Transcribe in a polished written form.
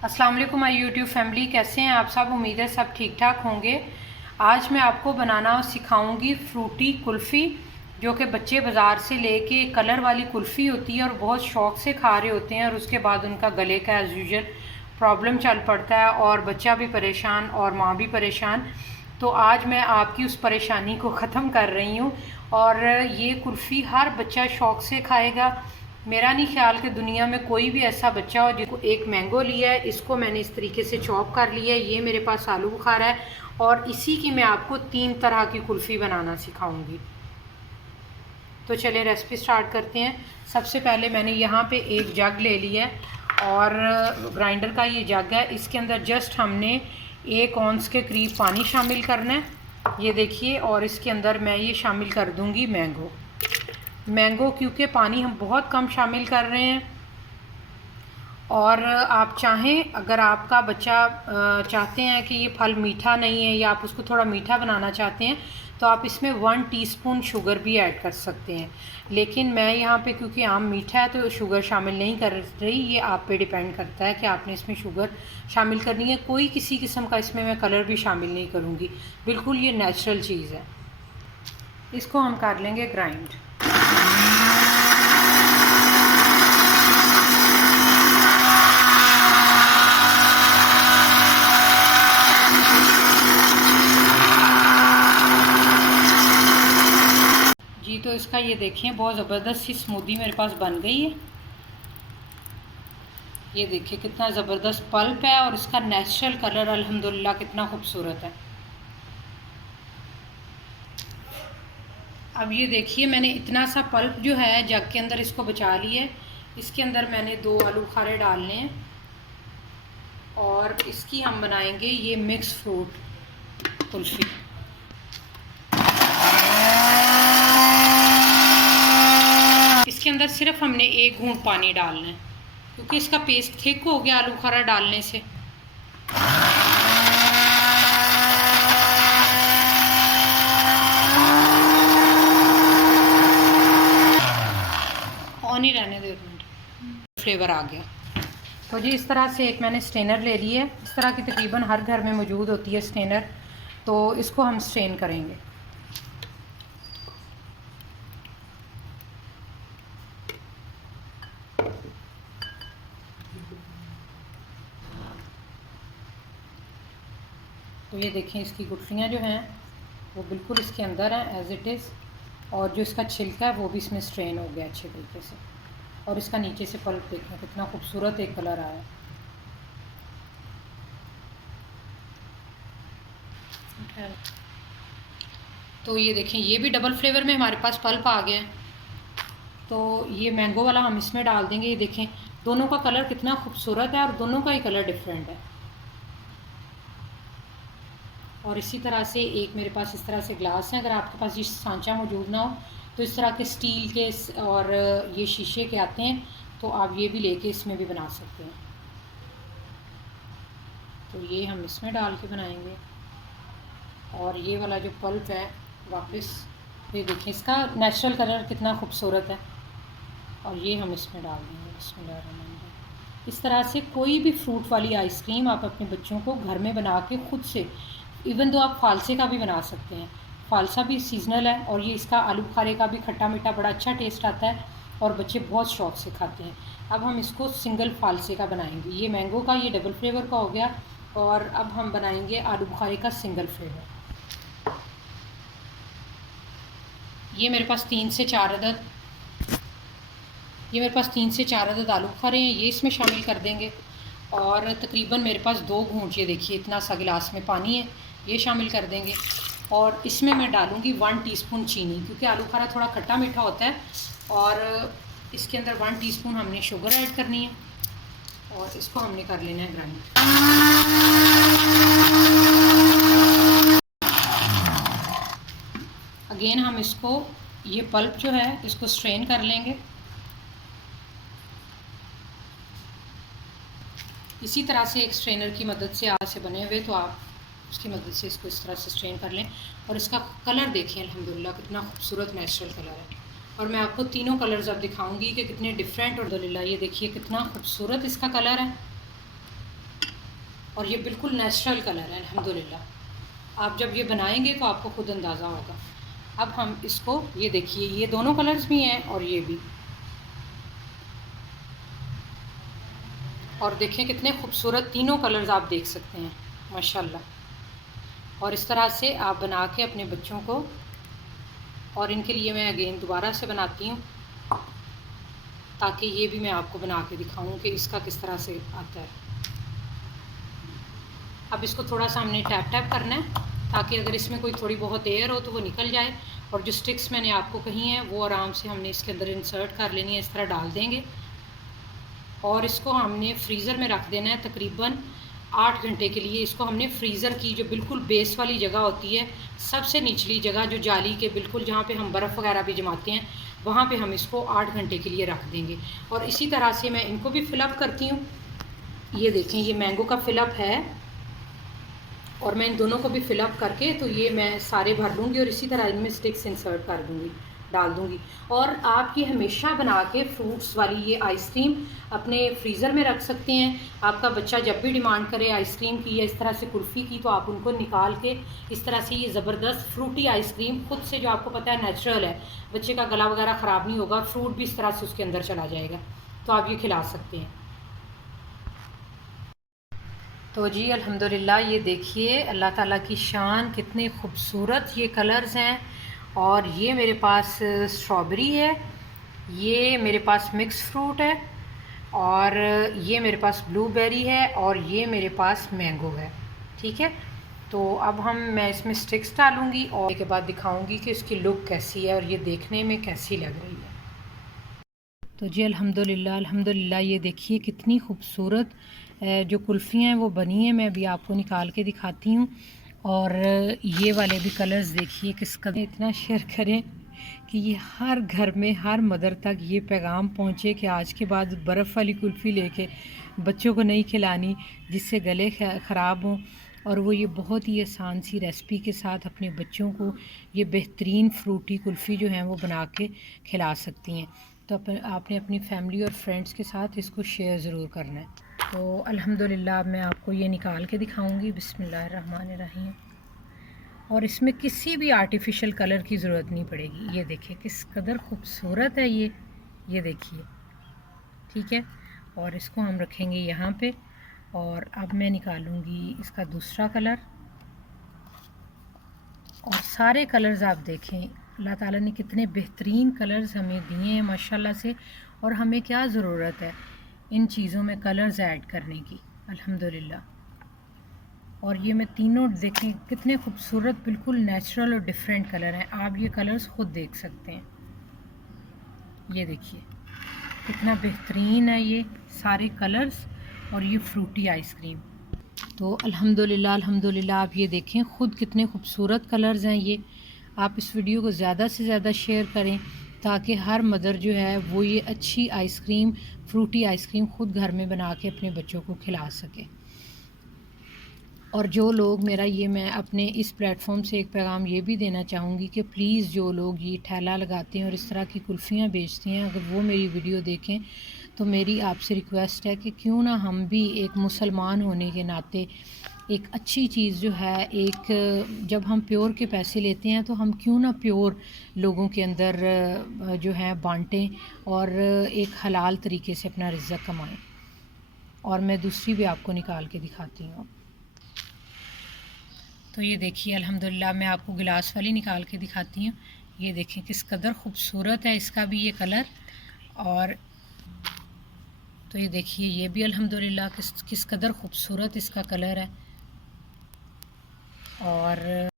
अस्सलाम वालेकुम my YouTube family, कैसे हैं आप सब। उम्मीद है सब ठीक ठाक होंगे। आज मैं आपको बनाना सिखाऊंगी फ्रूटी कुल्फ़ी, जो कि बच्चे बाज़ार से लेके कलर वाली कुल्फ़ी होती है और बहुत शौक़ से खा रहे होते हैं और उसके बाद उनका गले का एज़ यूजुअल प्रॉब्लम चल पड़ता है और बच्चा भी परेशान और माँ भी परेशान। तो आज मैं आपकी उस परेशानी को ख़त्म कर रही हूँ और ये कुल्फ़ी हर बच्चा शौक़ से खाएगा। मेरा नहीं ख्याल कि दुनिया में कोई भी ऐसा बच्चा हो जिसको। एक मैंगो लिया है, इसको मैंने इस तरीके से चॉप कर लिया है। ये मेरे पास आलू बुखारा है और इसी की मैं आपको 3 तरह की कुल्फ़ी बनाना सिखाऊंगी। तो चलिए रेसिपी स्टार्ट करते हैं। सबसे पहले मैंने यहाँ पे एक जग ले लिया है और ग्राइंडर का ये जग है। इसके अंदर जस्ट हमने 1 औंस के करीब पानी शामिल करना है, ये देखिए। और इसके अंदर मैं ये शामिल कर दूँगी मैंगो, क्योंकि पानी हम बहुत कम शामिल कर रहे हैं। और आप चाहें, अगर आपका बच्चा चाहते हैं कि ये फल मीठा नहीं है या आप उसको थोड़ा मीठा बनाना चाहते हैं तो आप इसमें 1 टीस्पून शुगर भी ऐड कर सकते हैं। लेकिन मैं यहाँ पे क्योंकि आम मीठा है तो शुगर शामिल नहीं कर रही। ये आप पे डिपेंड करता है कि आपने इसमें शुगर शामिल करनी है। कोई किसी किस्म का इसमें मैं कलर भी शामिल नहीं करूँगी, बिल्कुल ये नेचुरल चीज़ है। इसको हम कर लेंगे ग्राइंड। जी तो इसका ये देखिए बहुत ज़बरदस्त सी स्मूदी मेरे पास बन गई है। ये देखिए कितना ज़बरदस्त पल्प है और इसका नेचुरल कलर अल्हम्दुलिल्लाह कितना खूबसूरत है। अब ये देखिए मैंने इतना सा पल्प जो है जग के अंदर इसको बचा लिया है। इसके अंदर मैंने 2 आलू बुखारे डालने हैं और इसकी हम बनाएंगे ये मिक्स फ्रूट कुल्फ़ी। इसके अंदर सिर्फ हमने 1 घूंट पानी डालना है क्योंकि इसका पेस्ट थिक हो गया आलू बुखारा डालने से। ऑन ही रहने दो, फ्लेवर आ गया। तो जी इस तरह से एक मैंने स्ट्रेनर ले ली है। इस तरह की तकरीबन हर घर में मौजूद होती है स्ट्रेनर। तो इसको हम स्ट्रेन करेंगे। तो ये देखें इसकी गुठलियाँ जो हैं वो बिल्कुल इसके अंदर हैं एज़ इट इज़, और जो इसका छिलका है वो भी इसमें स्ट्रेन हो गया अच्छे तरीके से। और इसका नीचे से पल्प देखें कितना खूबसूरत एक कलर आया है। तो ये देखें ये भी डबल फ्लेवर में हमारे पास पल्प आ गया है। तो ये मैंगो वाला हम इसमें डाल देंगे। ये देखें दोनों का कलर कितना खूबसूरत है और दोनों का ही कलर डिफरेंट है। और इसी तरह से एक मेरे पास इस तरह से ग्लास है। अगर आपके पास ये सांचा मौजूद ना हो तो इस तरह के स्टील के और ये शीशे के आते हैं, तो आप ये भी लेके इसमें भी बना सकते हैं। तो ये हम इसमें डाल के बनाएंगे। और ये वाला जो पल्प है वापस ये देखें इसका नेचुरल कलर कितना खूबसूरत है। और ये हम इसमें डाल देंगे बिस्मिल्लाह। इस तरह से कोई भी फ्रूट वाली आइसक्रीम आप अपने बच्चों को घर में बना के खुद से, इवन तो आप फालसे का भी बना सकते हैं। फालसा भी सीजनल है और ये इसका आलू बुखारे का भी खट्टा मीठा बड़ा अच्छा टेस्ट आता है और बच्चे बहुत शौक़ से खाते हैं। अब हम इसको सिंगल फालसे का बनाएंगे। ये मैंगो का ये डबल फ्लेवर का हो गया और अब हम बनाएंगे आलू बुखारे का सिंगल फ्लेवर। ये मेरे पास 3 से 4 अदद आलू बुखारे हैं, ये इसमें शामिल कर देंगे। और तकरीबन मेरे पास 2 घूंट, ये देखिए इतना सा गिलास में पानी है, ये शामिल कर देंगे। और इसमें मैं डालूँगी 1 टीस्पून चीनी, क्योंकि आलू बुखारा थोड़ा खट्टा मीठा होता है। और इसके अंदर 1 टीस्पून हमने शुगर ऐड करनी है और इसको हमने कर लेना है ग्राइंड। अगेन हम इसको ये पल्प जो है इसको स्ट्रेन कर लेंगे। इसी तरह से एक स्ट्रेनर की मदद से हाथ से बने हुए, तो आप उसकी मदद से इसको इस तरह से स्ट्रेन कर लें। और इसका कलर देखें अल्हम्दुलिल्लाह कितना खूबसूरत नेचुरल कलर है। और मैं आपको तीनों कलर्स अब दिखाऊंगी कि कितने डिफरेंट और अल्हम्दुलिल्लाह ये देखिए कितना खूबसूरत इसका कलर है। और ये बिल्कुल नेचुरल कलर है अल्हम्दुलिल्लाह। आप जब ये बनाएंगे तो आपको ख़ुद अंदाज़ा होगा। अब हम इसको, ये देखिए ये दोनों कलर्स भी हैं और ये भी, और देखें कितने खूबसूरत तीनों कलर्स आप देख सकते हैं माशाल्लाह। और इस तरह से आप बना के अपने बच्चों को, और इनके लिए मैं अगेन दोबारा से बनाती हूँ ताकि ये भी मैं आपको बना के दिखाऊँ कि इसका किस तरह से आता है। अब इसको थोड़ा सा हमने टैप टैप करना है ताकि अगर इसमें कोई थोड़ी बहुत एयर हो तो वो निकल जाए, और जो स्टिक्स मैंने आपको कही हैं वो आराम से हमने इसके अंदर इंसर्ट कर लेनी है। इस तरह डाल देंगे और इसको हमने फ्रीज़र में रख देना है तकरीबन 8 घंटे के लिए। इसको हमने फ्रीज़र की जो बिल्कुल बेस वाली जगह होती है, सबसे निचली जगह जो जाली के बिल्कुल जहाँ पे हम बर्फ़ वगैरह भी जमाते हैं, वहाँ पे हम इसको 8 घंटे के लिए रख देंगे। और इसी तरह से मैं इनको भी फ़िलअप करती हूँ। ये देखें ये मैंगो का फ़िलअप है और मैं इन दोनों को भी फ़िलअप करके तो ये मैं सारे भर लूँगी और इसी तरह इनमें स्टिक्स इंसर्ट कर दूँगी, डाल दूँगी। और आप ये हमेशा बना के फ्रूट्स वाली ये आइसक्रीम अपने फ्रीज़र में रख सकते हैं। आपका बच्चा जब भी डिमांड करे आइसक्रीम की या इस तरह से कुल्फ़ी की, तो आप उनको निकाल के इस तरह से ये ज़बरदस्त फ्रूटी आइसक्रीम खुद से, जो आपको पता है नेचुरल है, बच्चे का गला वगैरह ख़राब नहीं होगा, फ्रूट भी इस तरह से उसके अंदर चला जाएगा, तो आप ये खिला सकते हैं। तो जी अल्हम्दुलिल्लाह ये देखिए अल्लाह ताला की शान, कितने खूबसूरत ये कलर्स हैं। और ये मेरे पास स्ट्रॉबेरी है, ये मेरे पास मिक्स फ्रूट है, और ये मेरे पास ब्लूबेरी है, और ये मेरे पास मैंगो है। ठीक है, तो अब मैं इसमें स्टिक्स डालूँगी और के बाद दिखाऊँगी कि इसकी लुक कैसी है और ये देखने में कैसी लग रही है। तो जी अल्हम्दुलिल्लाह अल्हम्दुलिल्लाह ये देखिए कितनी खूबसूरत जो कुल्फ़ियाँ हैं वो बनी हैं। मैं अभी आपको निकाल के दिखाती हूँ। और ये वाले भी कलर्स देखिए किस कदर, इतना शेयर करें कि ये हर घर में हर मदर तक ये पैगाम पहुँचे कि आज के बाद बर्फ़ वाली कुल्फ़ी लेके बच्चों को नहीं खिलानी जिससे गले ख़राब हों। और वो ये बहुत ही आसान सी रेसिपी के साथ अपने बच्चों को ये बेहतरीन फ्रूटी कुल्फ़ी जो है वो बना के खिला सकती हैं। तो आपने अपनी फैमिली और फ्रेंड्स के साथ इसको शेयर ज़रूर करना है। तो अल्हम्दुलिल्लाह मैं आपको ये निकाल के दिखाऊंगी। बिस्मिल्लाहिर्रहमानिर्रहीम। और इसमें किसी भी आर्टिफिशियल कलर की ज़रूरत नहीं पड़ेगी। ये देखिए किस कदर खूबसूरत है ये देखिए। ठीक है, और इसको हम रखेंगे यहाँ पे। और अब मैं निकालूंगी इसका दूसरा कलर। और सारे कलर्स आप देखें, अल्लाह ताला ने कितने बेहतरीन कलर्स हमें दिए हैं माशाल्लाह से। और हमें क्या ज़रूरत है इन चीज़ों में कलर्स ऐड करने की, अल्हम्दुलिल्लाह। और ये मैं तीनों देखें कितने खूबसूरत, बिल्कुल नेचुरल और डिफरेंट कलर हैं। आप ये कलर्स ख़ुद देख सकते हैं। ये देखिए कितना बेहतरीन है ये सारे कलर्स और ये फ्रूटी आइसक्रीम। तो अल्हम्दुलिल्लाह अल्हम्दुलिल्लाह आप ये देखें ख़ुद कितने खूबसूरत कलर्स हैं ये। आप इस वीडियो को ज़्यादा से ज़्यादा शेयर करें ताकि हर मदर जो है वो ये अच्छी आइसक्रीम, फ्रूटी आइसक्रीम ख़ुद घर में बना के अपने बच्चों को खिला सके। और जो लोग मैं अपने इस प्लेटफॉर्म से एक पैगाम ये भी देना चाहूँगी कि प्लीज़ जो लोग ये ठेला लगाते हैं और इस तरह की कुल्फ़ियाँ बेचते हैं, अगर वो मेरी वीडियो देखें तो मेरी आपसे रिक्वेस्ट है कि क्यों ना हम भी एक मुसलमान होने के नाते एक अच्छी चीज़ जो है, एक जब हम प्योर के पैसे लेते हैं तो हम क्यों ना प्योर लोगों के अंदर जो है बांटें और एक हलाल तरीके से अपना रिज़्क़ कमाएं। और मैं दूसरी भी आपको निकाल के दिखाती हूँ। तो ये देखिए अल्हम्दुलिल्लाह मैं आपको गिलास वाली निकाल के दिखाती हूँ। ये देखें किस कदर खूबसूरत है इसका भी ये कलर। और तो ये देखिए ये भी अल्हम्दुलिल्लाह किस कदर खूबसूरत इसका कलर है। और